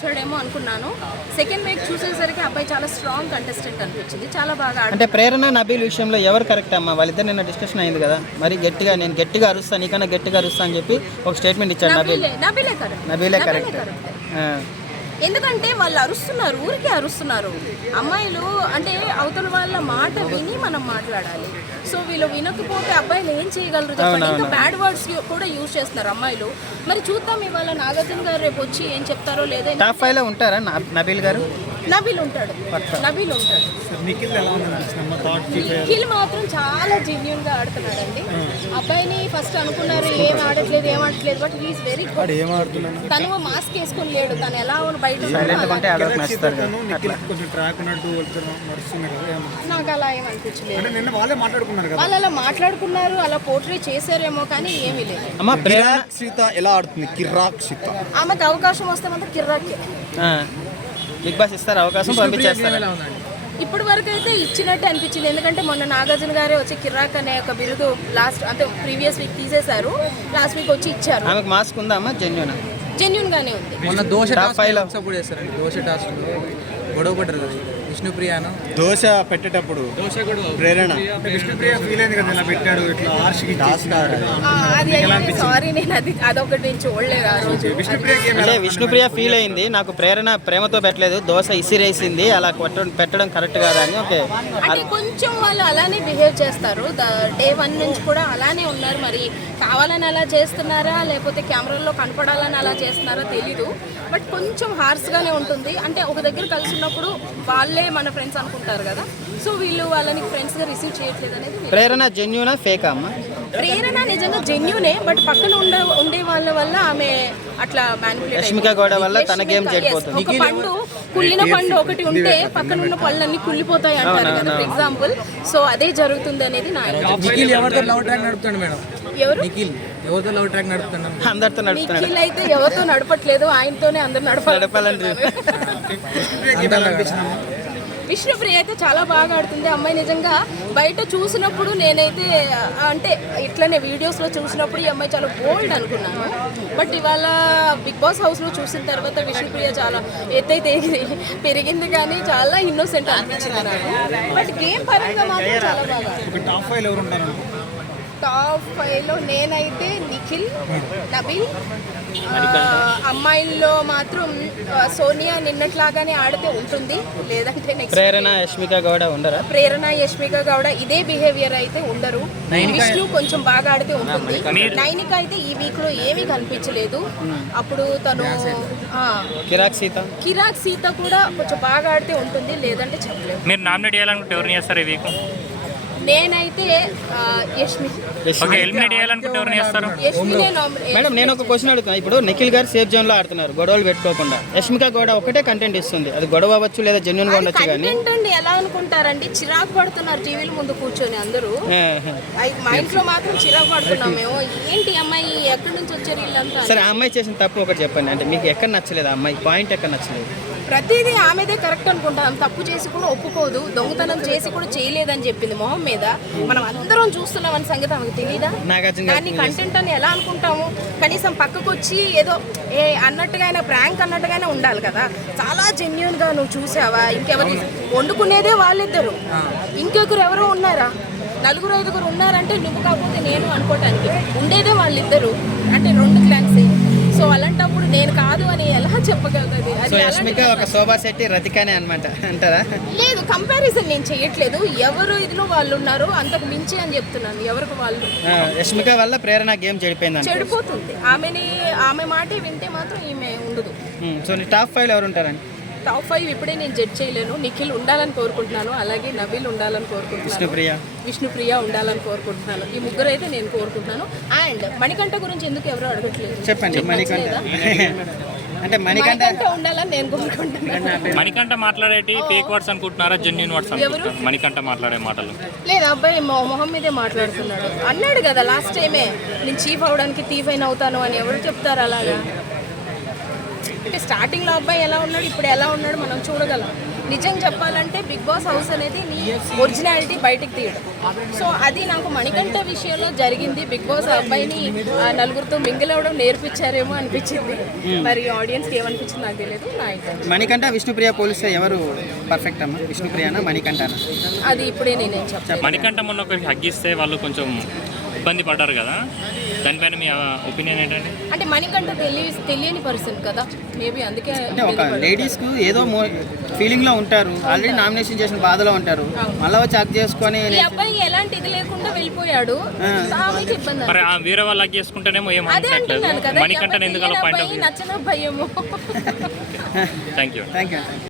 వచ్చాడేమో అనుకున్నాను. Second week చూసేసరికి అబ్బాయి చాలా స్ట్రాంగ్ కంటెస్టెంట్ అనిపించింది. చాలా బాగా అంటే ప్రేరణ నబీల్ విషయంలో ఎవరు కరెక్ట్ అమ్మా? వాళ్ళిద్దరు నిన్న డిస్కషన్ అయింది కదా, మరి నేను గట్టిగా అరుస్తాను, నీకన్నా గట్టిగా అరుస్తా అని చెప్పి ఒక స్టేట్మెంట్ ఇచ్చాడు నబీలే కరెక్ట్. ఎందుకంటే వాళ్ళు అరుస్తున్నారు, ఊరికే అరుస్తున్నారు. అమ్మాయిలు అంటే అవతల వాళ్ళ మాట విని మనం మాట్లాడాలి. సో వీళ్ళు వినకపోతే అబ్బాయిలు ఏం చేయగలరు చెప్పండి. ఇంకా బ్యాడ్ వర్డ్స్ కూడా యూజ్ చేస్తున్నారు అమ్మాయిలు. మరి చూద్దాం ఇవాళ నాగార్జున గారు రేపు వచ్చి ఏం చెప్తారో లేదో. టాప్ 5 లో ఉంటారా నబీల్ గారు? నబీల్ ఉంటాడు. నిఖిల్ మాత్రం చాలా జెన్యూన్ గా ఆడుతున్నాడండి. అబ్బాయిని ఫస్ట్ అనుకున్నారు ఏం ఆడట్లేదు, బట్ హీఈస్ వెరీ గుడ్. తను మాస్క్ వేసుకొని లేడు, తను ఎలా బయట నాకు అలా ఏం అనిపించలేదు. వాళ్ళు అలా మాట్లాడుకున్నారు, అలా పోర్ట్రే చేశారేమో కానీ ఏమీ లేదు. ఆమెకు అవకాశం వస్తే మాత్రం కిర్రాకే. బిగ్ బాస్ ఇస్తారు అవకాశం, పంపించేస్తారు. ఇప్పటి వరకు అయితే ఇచ్చినట్టే అనిపించింది. ఎందుకంటే మొన్న నాగార్జున గారే వచ్చి కిర్రాక్ అనే ఒక బిరుదు లాస్ట్ అంటే ప్రీవియస్ వీక్ తీసేశారు, లాస్ట్ వీక్ వచ్చి ఇచ్చారు. ఆమెకు మాస్క్ ఉందా అమ్మా? జెన్యూన్ గానే ఉంది. మొన్న దోశ సపోర్ట్ చేస్తారండి. దోశ టాస్క్ గొడవ పడ్డారు కదా విష్ణుప్రియను. దోశ పెట్టేటప్పుడు ప్రేరణ విష్ణుప్రియ ఫీల్ అయింది కదా, ఇలా పెట్టాడు ఇట్లా అది సారీ నేను అదొకటి నేను చూడలేదు ఆ రోజు. అంటే విష్ణుప్రియ ఫీల్ అయింది, నాకు ప్రేరణ ప్రేమతో పెట్టలేదు, దోశ ఇసిరేసింది, అలా పెట్టడం కరెక్ట్ కాదా అని. ఓకే, అంటే కొంచెం వాళ్ళు అలానే బిహేవ్ చేస్తారు. డే 1 నుంచి కూడా అలానే ఉన్నారు. మరి కావాలని అలా చేస్తున్నారా లేకపోతే కెమెరాల్లో కనపడాలని అలా చేస్తున్నారా తెలీదు. బట్ కొంచెం హార్స్గానే ఉంటుంది. అంటే ఒక దగ్గర కలిసి ఉన్నప్పుడు వాళ్ళే మన ఫ్రెండ్స్ అనుకుంటారు కదా, సో వీళ్ళు వాళ్ళని ఫ్రెండ్స్గా రిసీవ్ చేయట్లేదు అనేది. ప్రేరణ జెన్యూనా ఫేకా అమ్మా? ప్రేరణ నిజంగా జెన్యూనే, బట్ పక్కన ఉండే వాళ్ళ వల్ల ఆమె అట్లా మ్యానిపులేట్. రష్మిక గౌడ వల్ల తన గేమ్ చెడిపోతుంది. ఒక పండు కుళ్ళిన పండు ఒకటి ఉంటే పక్కన ఉన్న పళ్ళన్నీ కుళ్ళిపోతాయి అంటారు కదా, ఫర్ ఎగ్జాంపుల్. సో అదే జరుగుతుంది అనేది నా నిఖిల్ ఎవరితో లవ్ ట్రాక్ నడుపుతాడు మేడం? ఎవరు? నిఖిల్ ఎవరితో లవ్ ట్రాక్ నడుపుతున్నాడు? అందరితో నడుపుతున్నాడు. నిఖిల్ అయితే ఎవరితో నడపట్లేదు, ఆయనతోనే అందరు నడపాలంటే. విష్ణుప్రియ అయితే చాలా బాగా ఆడుతుంది. అమ్మాయి నిజంగా బయట చూసినప్పుడు నేనైతే అంటే ఇట్లనే వీడియోస్లో చూసినప్పుడు ఈ అమ్మాయి చాలా బోల్డ్ అనుకున్నాను. బట్ ఇవాళ బిగ్ బాస్ హౌస్లో చూసిన తర్వాత విష్ణుప్రియ చాలా ఎత్తైతే పెరిగింది, కానీ చాలా ఇన్నోసెంట్ అనిపించింది నాకు. బట్ గేమ్ పరంగా మాత్రం చాలా బాగా. టాప్ 5లో నేనైతే నిఖిల్, నబీల్, అమ్మాయిల్లో మాత్రం సోనియా నిన్నట్లాగానే ఆడితే ఉంటుంది, లేదంటే నెక్స్ట్ ప్రేరణ యష్మిక గౌడ ఉండరా? ప్రేరణ యష్మిక గౌడ ఇదే బిహేవియర్ అయితే ఉండరు. విష్ణు కొంచెం బాగా ఆడితే ఉంటుంది. నైనిక అయితే ఈ వీక్ లో ఏమీ కనిపించలేదు. అప్పుడు తను కిరాక్ సీత కూడా కొంచెం బాగా ఆడితే ఉంటుంది, లేదంటే చెప్పలేదు. మీరు నామినేట్ చేయాలనుకుంటే ఎవరిని చేస్తారు ఈ వీక్? నేనైతే మేడం నేను ఒక క్వశ్చన్ అడుగుతాను. ఇప్పుడు నిఖిల్ గారు సేఫ్ జోన్ లో ఆడుతున్నారు, గొడవలు పెట్టుకోకుండా. యష్మిక గౌడ ఒకటే కంటెంట్ ఇస్తుంది, అది గొడవ అవ్వచ్చు లేదా జెన్యూన్ గా ఉండొచ్చు. కానీ ఎలా అనుకుంటారండి, చిరాకు పడుతున్నారు టీవీల ముందు కూర్చొని అందరూ. మా ఇంట్లో మాత్రం చిరాకు పడుతున్నాం మేము. ఏంటి అమ్మాయి ఎక్కడి నుంచి వచ్చారు వీళ్ళంతా? సరే, ఆ అమ్మాయి చేసిన తప్పు ఒకటి చెప్పండి. అంటే మీకు ఎక్కడ నచ్చలేదు అమ్మాయి పాయింట్, ఎక్కడ నచ్చలేదు? ప్రతిదీ ఆమెదే కరెక్ట్ అనుకుంటాం. తప్పు చేసి కూడా ఒప్పుకోదు, దొంగతనం చేసి కూడా చేయలేదని చెప్పింది మొహం మీద. మనం అందరం చూస్తున్నామని సంగతి ఆమెకు తెలీదా? దాన్ని కంటెంట్ అని ఎలా అనుకుంటాము? కనీసం పక్కకు వచ్చి ఏదో అన్నట్టుగానే ప్రాంక్ అన్నట్టుగానే ఉండాలి కదా. చాలా జెన్యూన్ గా నువ్వు చూసావా? ఇంకెవరు వండుకునేదే వాళ్ళిద్దరు, ఇంకొకరు ఎవరో ఉన్నారా? 4-5 ఉన్నారంటే నువ్వు కాకపోతే నేను అనుకోవటానికి ఉండేదే వాళ్ళిద్దరు, అంటే 2 క్లాన్స్. సో అలాంటప్పుడు నేను కాదు అని ఎలా చెప్పగలుగుతుంది? ఒక శోభా శెట్టి రతికానే అనమాట అంటారా? లేదు, కంపారిజన్ నేను చేయట్లేదు. ఎవరు ఇదిలో వాళ్ళు ఉన్నారు, అంతకు మించి అని చెప్తున్నాను. ఎవరికి వాళ్ళు. యష్మిక వల్ల ప్రేరణ గేమ్ చెడిపోతుంది. ఆమె మాటే వింటే మాత్రం ఈమె ఉండదు. సో టాప్ 5 ఎవరు ఉంటారండి? టాప్ 5 ఇప్పుడే నేను జడ్జ్ చేయలేను. నిఖిల్ ఉండాలని కోరుకుంటున్నాను, అలాగే నబీల్ ఉండాలని కోరుకుంటున్నాను, విష్ణుప్రియ ఉండాలని కోరుకుంటున్నాను. ఈ ముగ్గురు అయితే నేను కోరుకుంటున్నాను. అండ్ మణికంఠ గురించి ఎందుకు ఎవరు అడగట్లేదు చెప్పండి. అంటే మణికంఠ ఉండాలని నేను కోరుకుంటున్నాను. మణికంఠ మాట్లాడేటి ఫేక్ వర్డ్స్ అనుకుంటున్నారా, జెన్యూన్ వర్డ్స్ అనుకుంటున్నారా? మణికంఠ మాట్లాడే మాటలు లేదు, అబ్బాయి మొహం మీదే మాట్లాడుతున్నాడు. అన్నాడు కదా లాస్ట్ టైమే, నేను చీఫ్ అవడానికి థీఫ్ అయిన అవుతాను అని. ఎవరు చెప్తారు అలాగా? అంటే స్టార్టింగ్లో అబ్బాయి ఎలా ఉన్నాడు ఇప్పుడు ఎలా ఉన్నాడు మనం చూడగలం. నిజం చెప్పాలంటే బిగ్ బాస్ హౌస్ అనేది నీ ఒరిజినాలిటీ బయటికి తీయడం. సో అది నాకు మణికంఠ విషయంలో జరిగింది. బిగ్ బాస్ అబ్బాయిని నలుగురితో మింగిల్ అవ్వడం నేర్పించారేమో అనిపించింది. మరి ఆడియన్స్కి ఏమనిపించింది నాకు తెలియదు. నా ఇంటెన్షన్ మణికంఠ విష్ణుప్రియ పోలిస్తే ఎవరు పర్ఫెక్ట్ అమ్మా? విష్ణుప్రియనా మణికంఠనా? అది ఇప్పుడే నేనేం చెప్పాను. మణికంఠ మొన్న ఒకరికి హగ్గిస్తే వాళ్ళు కొంచెం ఇబ్బంది పడ్డారు కదా, దానిపైన మీ ఒపీనియన్ ఏంటండి? అంటే మణికంఠ తెలియని పర్సన్ కదా, మేబీ అందుకే అంటే ఒక లేడీస్కు ఏదో ఫీలింగ్లో ఉంటారు, ఆల్రెడీ నామినేషన్ చేసిన బాధలో ఉంటారు, మళ్ళీ వచ్చి హక్ చేసుకొని ఈ అబ్బాయి ఎలాంటి ఇది లేకుండా వెళ్ళిపోయాడు. ఆమెకి ఇబ్బంది. మరి ఆ వేరే వాళ్ళు హగ్ చేసుకుంటేనేమో ఏం అదే అంటున్నాను కదా, మణికంఠ ఎందుకు అలా పాయింట్ ఆఫ్ నచ్చిన భయము. Thank you. Thank you.